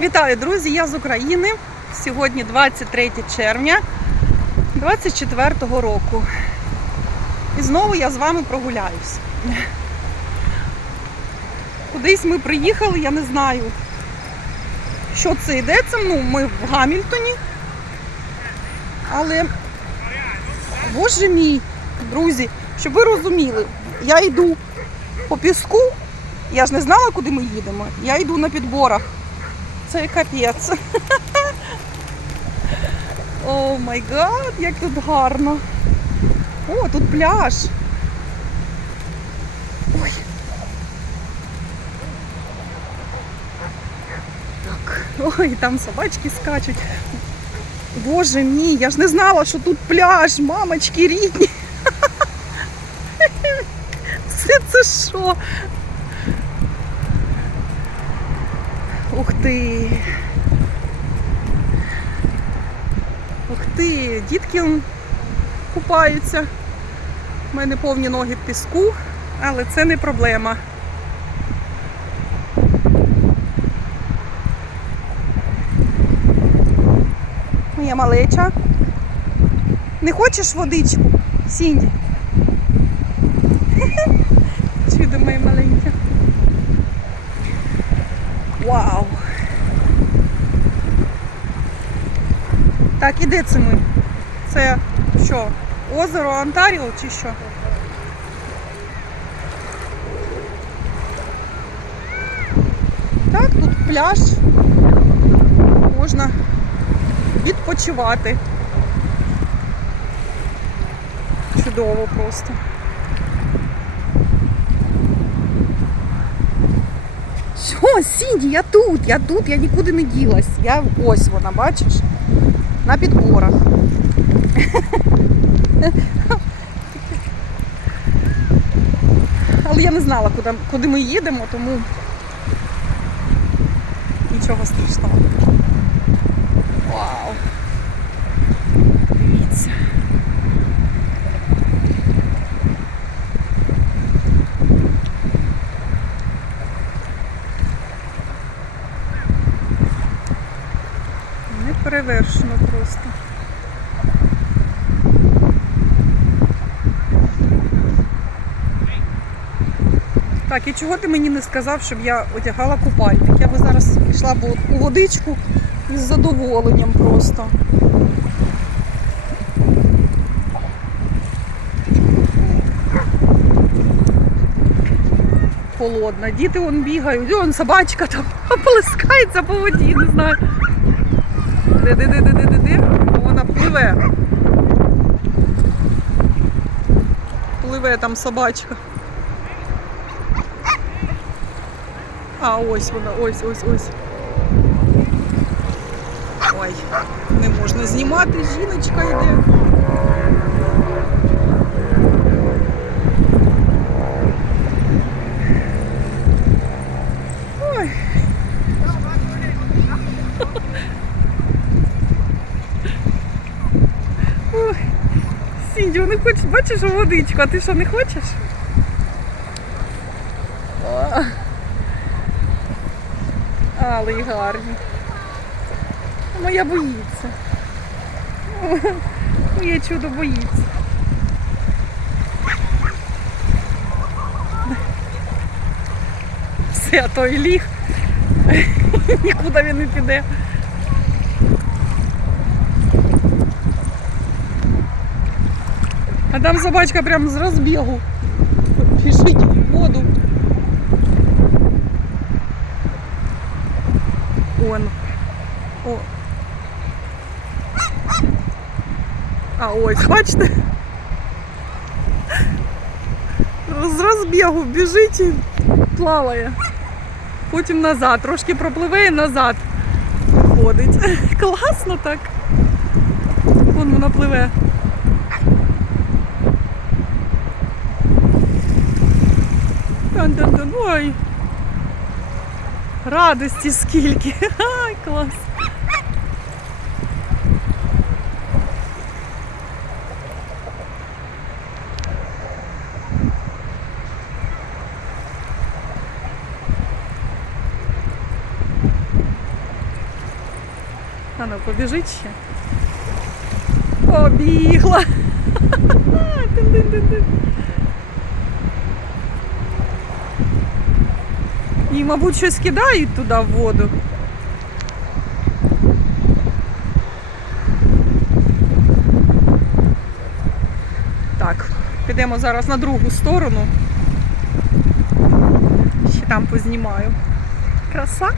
Вітаю, друзі! Я з України. Сьогодні 23 червня 24 року. І знову я з вами прогуляюсь. Кудись ми приїхали, я не знаю, що це йдеться. Ну, ми в Гамільтоні. Але, боже мій, друзі, щоб ви розуміли, я йду по піску, я ж не знала, куди ми їдемо. Я йду на підборах. Це капець. О май гад, як тут гарно. О, тут пляж. Ой. Так. Ой, там собачки скачуть. Боже мій, я ж не знала, що тут пляж, мамочки рідні. Все це що? Ух ти. Ух ти, дітки купаються. У мене повні ноги в піску, але це не проблема. Моя малеча. Не хочеш водичку? Сінді. Чудо моє маленьке. Вау! Так, і де це ми? Це що? Озеро Онтаріо чи що? Так, тут пляж. Можна відпочивати. Чудово просто. Що, Сінді, я тут, я тут, я нікуди не ділась. Я ось вона, бачиш? На підборах. Але я не знала, куди, куди ми їдемо, тому нічого страшного. Вау! Дивіться. Не перевершено просто. Так, і чого ти мені не сказав, щоб я одягала купальник? Я би зараз пішла б у водичку із задоволенням просто. Холодна. Діти вон бігають, вон собачка там полискається по воді, не знаю. Де, де, де, де, де, де, де? Вона пливе. Пливе там собачка. А, ось вона, ось, ось, ось. Ой, не можна знімати, жіночка йде. Ой. Ой. Вони хочуть, бачиш водичку, а ти що не хочеш? Але й гарні. Моя боїться. Моє чудо боїться. Все, а той ліг. Нікуди він не піде. А там собачка прям з розбігу. Біжить в воду. Он. О. А ось, бачите? З розбігу біжить і плаває. Потім назад, трошки пропливе і назад ходить. Класно так. Вон вона пливе. Тан-тан-тан. Ой. Радості скільки. Ай, клас. А ну, побіжить ще. Побігла. Тин-тин-тин-тин. І, мабуть, щось кидають туди в воду. Так, підемо зараз на другу сторону. Ще там познімаю. Краса.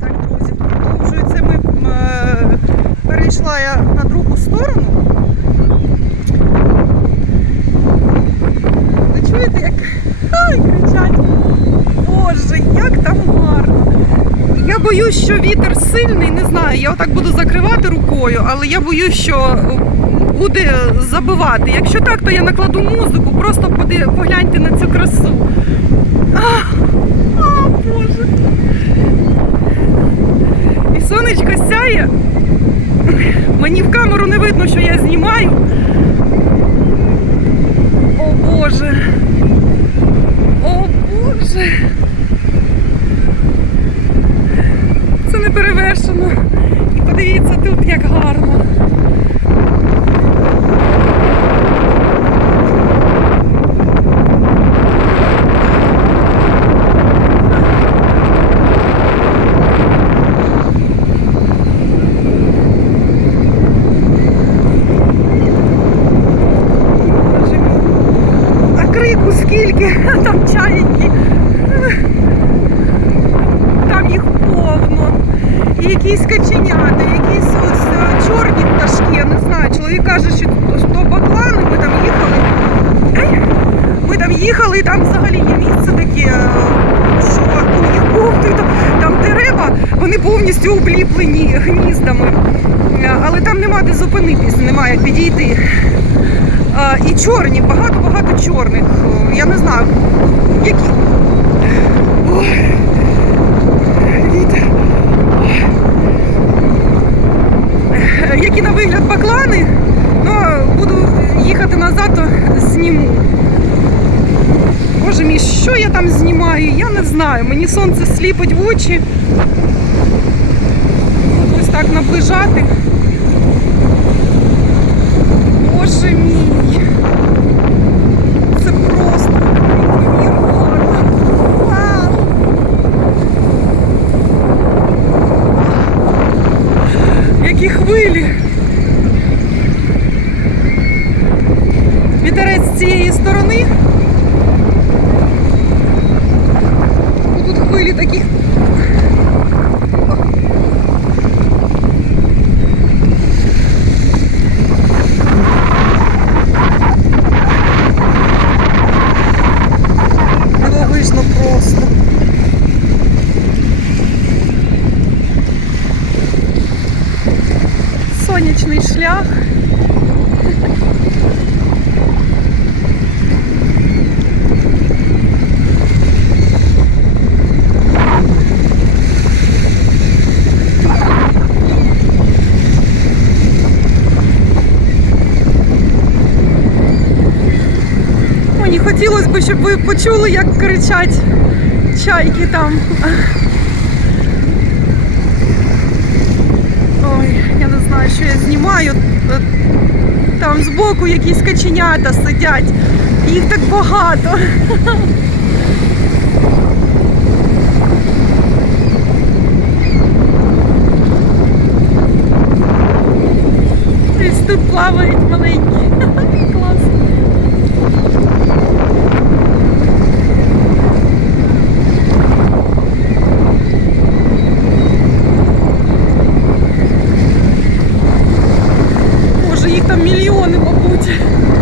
Так, друзі, продовжується. Ми м, е, перейшла я на другу сторону. Ви чуєте, як Ай, кричать? Боже, як там гарно. Я боюсь, що вітер сильний, не знаю. Я отак буду закривати рукою, але я боюсь, що буде забивати. Якщо так, то я накладу музику, просто погляньте на цю красу. А, а, Боже. І сонечко сяє. Мені в камеру не видно, що я знімаю. О Боже. О Боже. Це не перевершено. І подивіться тут, як гарно. Боже мій. А крику скільки? Там чайки. Там їх повно. І якісь каченята, якісь ось е, чорні пташки, я не знаю. Чоловік каже, що то баклани, ми там їхали. Ей, Ми там їхали, і там взагалі є місце таке, е, що у них повний, там, там дерева, вони повністю обліплені гніздами. Е, Але там нема де зупинитись, немає підійти. І чорні, багато-багато чорних. Е, Я не знаю, які. Е, Які на вигляд баклани, ну буду їхати назад, то зніму. Боже мій, що я там знімаю? Я не знаю. Мені сонце сліпить в очі. Ось так наближати. Боже мій. Це просто неймовірно гарно. Вау! Які хвилі. Вітерець з цієї сторони. Тут хвилі такі. Дивовижно просто. Сонячний шлях. Мені хотілося б, щоб ви почули, як кричать чайки там. Ой, я не знаю, що я знімаю. Там збоку якісь каченята сидять. Їх так багато. Тут плавають маленькі. Клас. Боже, їх там мільйони, мабуть.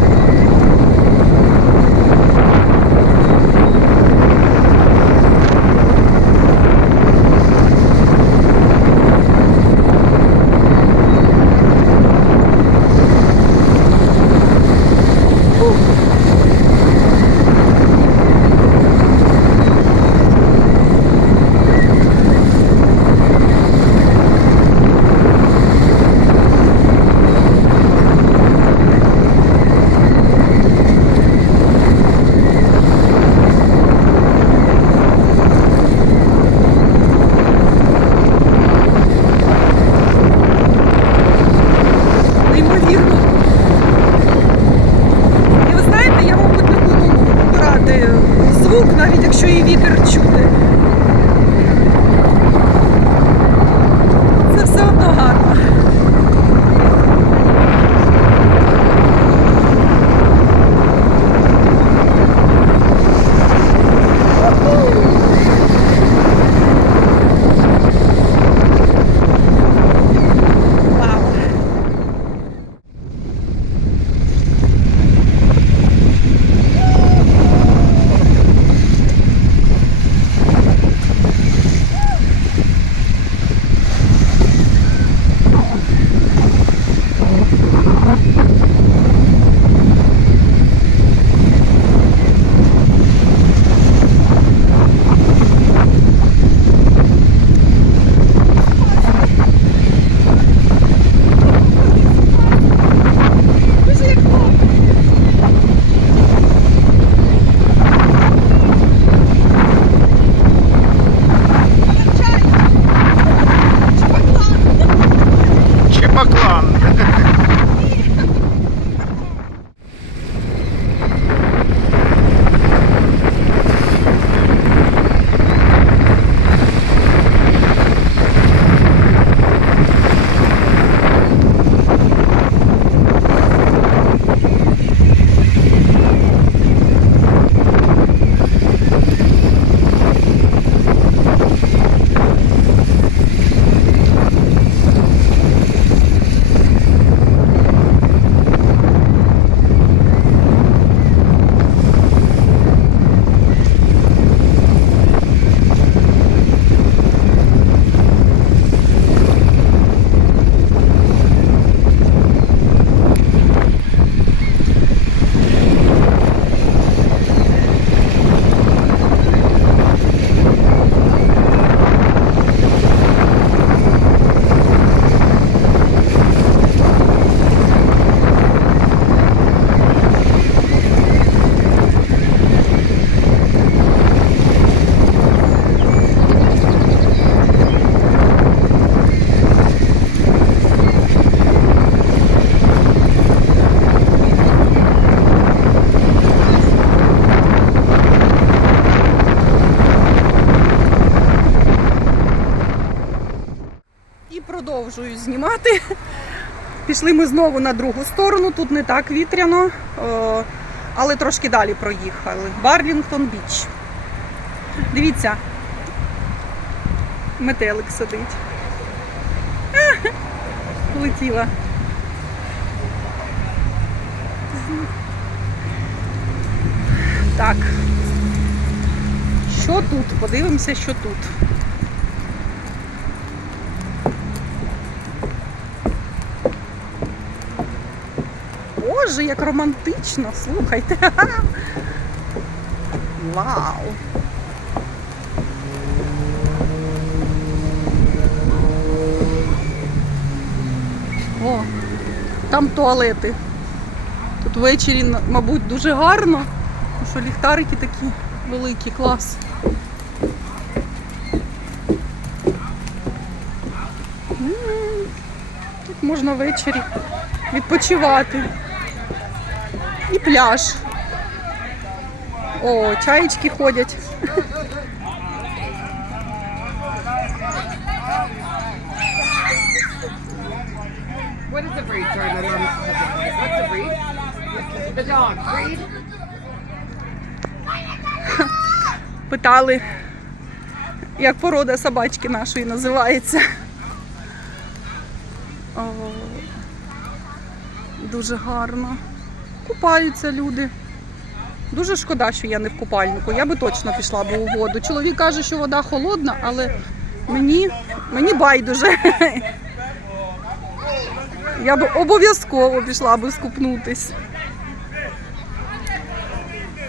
Пішли ми знову на другу сторону, тут не так вітряно, е, але трошки далі проїхали. Барлінгтон Біч. Дивіться, метелик сидить. Летіла. Так. Що тут? Подивимося, що тут. Боже, як романтично, слухайте. Вау. О, там туалети. Тут ввечері, мабуть, дуже гарно, тому що ліхтарики такі великі, клас. Тут можна ввечері відпочивати. І пляж. О, чаєчки ходять. What is the breed? Sorry, my mom's What's the breed? The dog breed? Питали, як порода собачки нашої називається. О, дуже гарно. Купаються люди. Дуже шкода, що я не в купальнику. Я би точно пішла б у воду. Чоловік каже, що вода холодна, але мені, мені байдуже. Я б обов'язково пішла би скупнутись.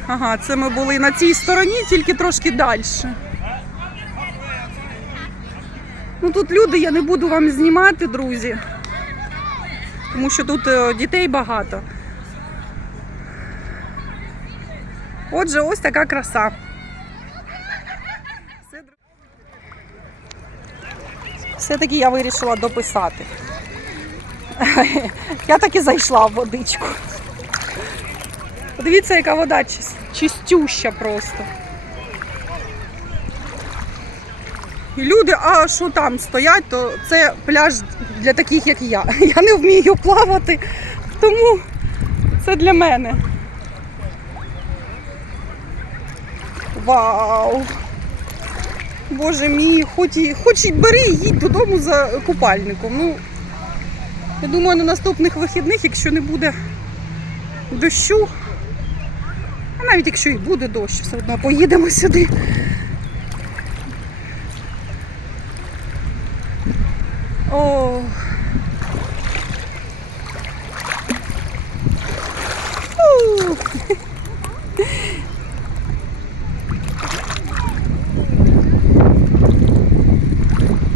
Ага, це ми були на цій стороні, тільки трошки далі. Ну тут люди, я не буду вам знімати, друзі. Тому що тут е, дітей багато. Отже, ось така краса. Все-таки я вирішила дописати. Я так і зайшла в водичку. Подивіться, яка вода чистюща просто. І люди, а що там стоять, то це пляж для таких, як я. Я не вмію плавати, тому це для мене. Вау! Боже мій, хоч і, хоч і бери і їдь додому за купальником. Ну, я думаю, на наступних вихідних, якщо не буде дощу, а навіть якщо і буде дощ, все одно поїдемо сюди. О. Фу.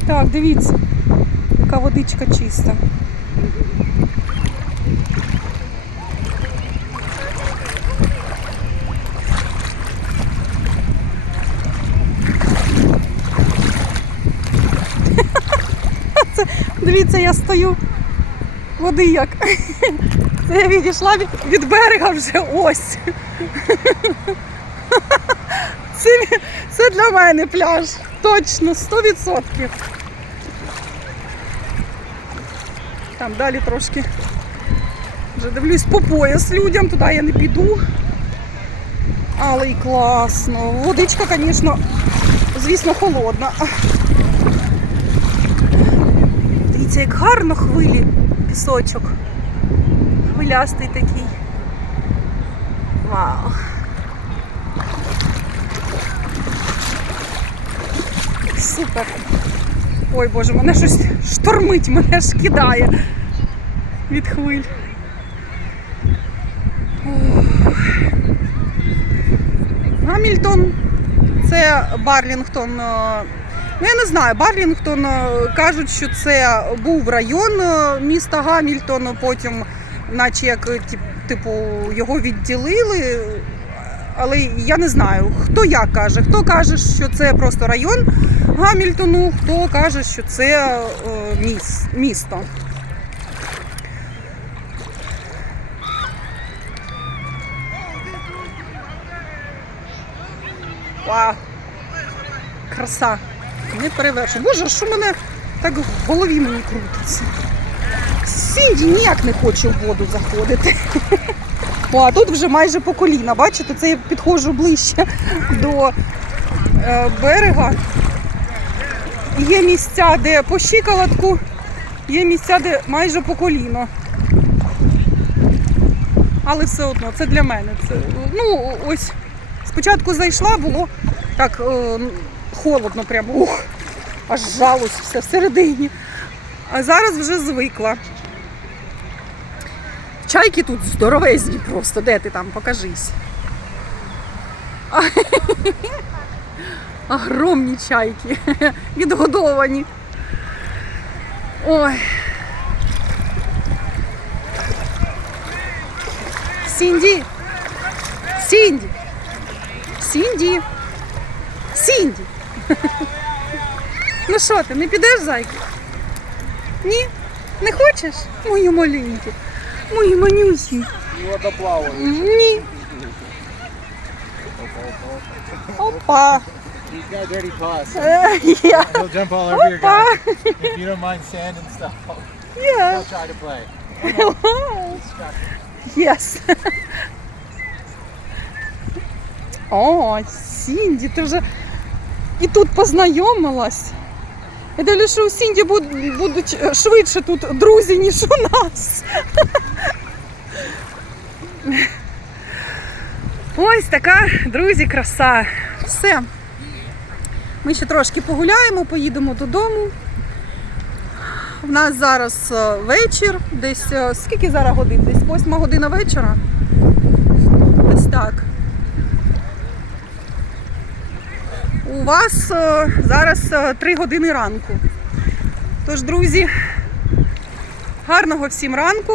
Так, дивіться, яка водичка чиста. Дивіться, я стою. Води як. Це я відійшла від, від берега вже ось. Це, це для мене пляж. Точно, 100%. Там далі трошки. Вже дивлюсь по пояс людям, туди я не піду. Але й класно. Водичка, звісно, звісно, холодна. Дивіться, як гарно хвилі пісочок. Хвилястий такий. Вау. Супер. Ой Боже, мене щось штормить, мене ж кидає від хвиль. Гамільтон це Барлінгтон. е, Ну, я не знаю, Барлінгтон е, кажуть, що це був район е, міста Гамільтон, потім, наче як типу, його відділили. Але я не знаю, хто як каже. Хто каже, що це просто район Гамільтону, хто каже, що це міс, місто. Вау! Краса! Не перевершу. Боже, що мене Так в голові мені крутиться. Сінді ніяк не хоче в воду заходити. О, а тут вже майже по коліна. Бачите, це я підходжу ближче до е, берега. Є місця, де по щиколотку, є місця, де майже по коліно. Але все одно, це для мене. Це, ну, ось спочатку зайшла, було так е, холодно, прямо ух, аж жалось все всередині. А зараз вже звикла. Чайки тут здоровезні просто. Де ти там? Покажись. Огромні чайки. Відгодовані. Ой. Сінді. Сінді. Сінді. Сінді. Ну що ти, не підеш, зайки? Ні? Не хочеш? Мої маленькі. Мої манюсі. Ні. Опа. He's got dirty paws. Е, Я. He'll jump all over your guys. If you don't mind sand and stuff, Я. he'll try to play. Yes. О, Сінді, ти вже і тут познайомилась. Я дивлюсь, що у Сінді будуть швидше тут друзі, ніж у нас. Ось така, друзі, краса. Все. Ми ще трошки погуляємо, поїдемо додому. В нас зараз е, вечір, десь е, скільки зараз годин? Десь восьма година вечора. Десь так. У вас е, зараз 3 години ранку. Тож, друзі, гарного всім ранку.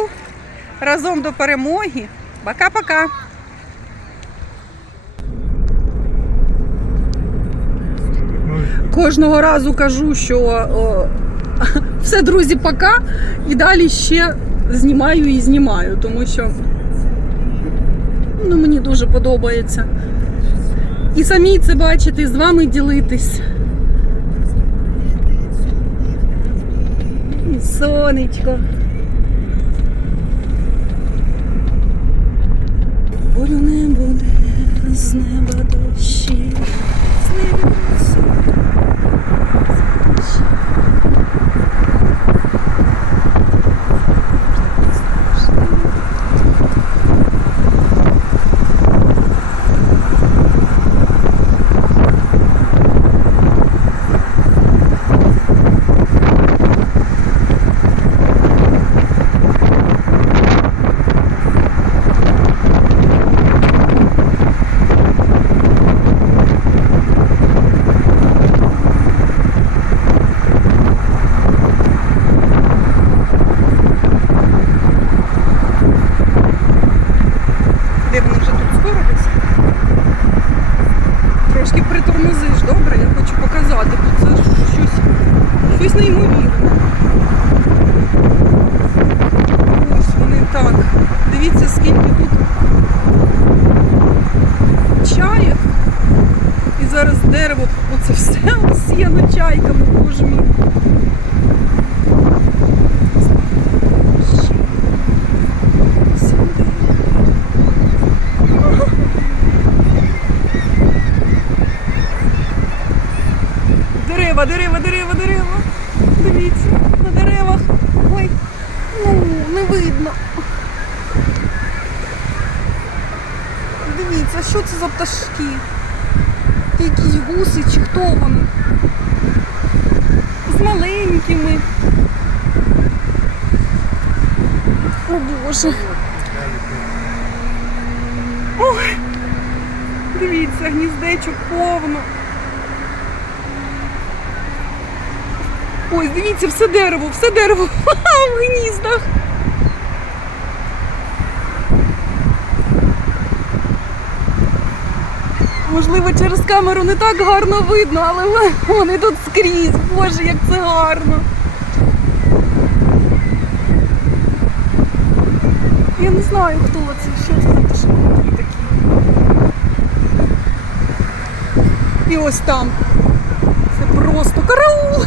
Разом до перемоги. Пока-пока. Кожного разу кажу, що о, все, друзі, пока. І далі ще знімаю і знімаю, тому що ну, мені дуже подобається. І самі це бачити, з вами ділитись. Сонечко. Болю не буде, з неба дощі, з неба дощі. Де вони вже тут скоро десь? Трошки притормозиш, добре, я хочу показати, бо це щось, щось неймовірне. Ось вони так. Дивіться, скільки тут чаєк. І зараз дерево, оце все осіяно чайками, боже мій. Сюди. Дерева, дерева, дерева, дерева. Дивіться, на деревах. Ой, ну, не видно. Дивіться, що це за пташки? Це гуси чи хто вони? З маленькими. О Боже. Ой, дивіться, гніздечок повно. Ось, дивіться, все дерево, все дерево в гніздах. Можливо, через камеру не так гарно видно, але вони тут скрізь. Боже, як це гарно. Я не знаю, хто це, що це за пташки такі. І ось там. Це просто караул.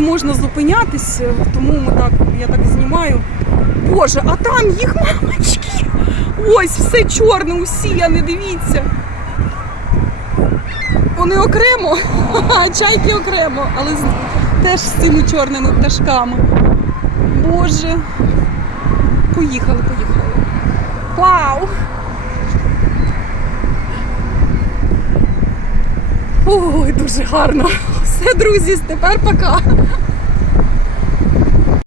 Не можна зупинятись, е, тому ми так, я так знімаю. Боже, а там їх мамочки! Ось все чорне, усіяне, дивіться. Вони окремо, чайки окремо, але теж з цими чорними пташками. Боже. Поїхали, поїхали. Вау! Ой, дуже гарно. Все, друзі, тепер пока.